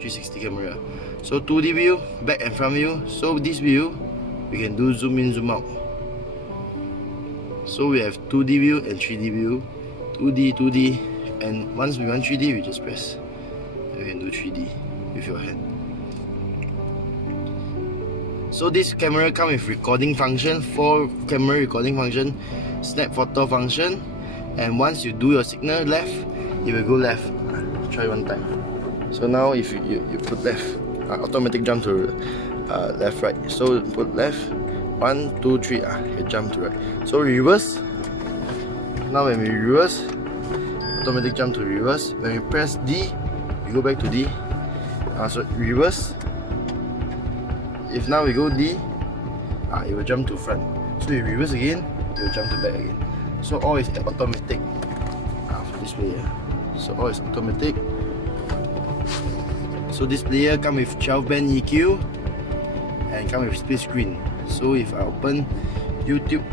360 camera. So 2D view, back and front view. So this view, we can do zoom in, zoom out. So we have 2D view and 3D view. 2D, and once we want 3D, we just press. And we can do 3D with your hand. So this camera comes with recording function, 4 camera recording function, snap photo function, and once you do your signal left, it will go left. Try one time. So now if you put left, automatic jump to left, right. So put left, 1, 2, 3, it jump to right. So reverse. Now when we reverse, automatic jump to reverse. When we press D, we go back to D. So reverse. If now we go D, it will jump to front. So we reverse again, it will jump to back again. So all is automatic for this player. So all is automatic. So this player comes with 12 band EQ and comes with split screen. So if I open YouTube,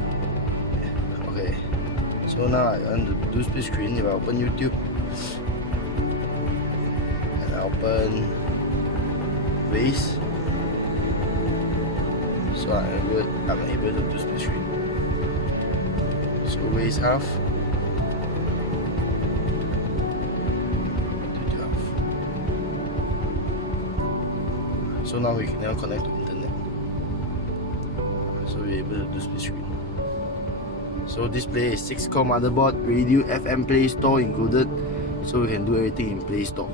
okay. So now I want to do split screen. If I open YouTube and I open Waze, so I'm able to do split screen. So Waze half. So now we can now connect to internet. So we're able to do split screen. So this player is 6-core motherboard, radio, FM, Play Store included. So we can do everything in Play Store.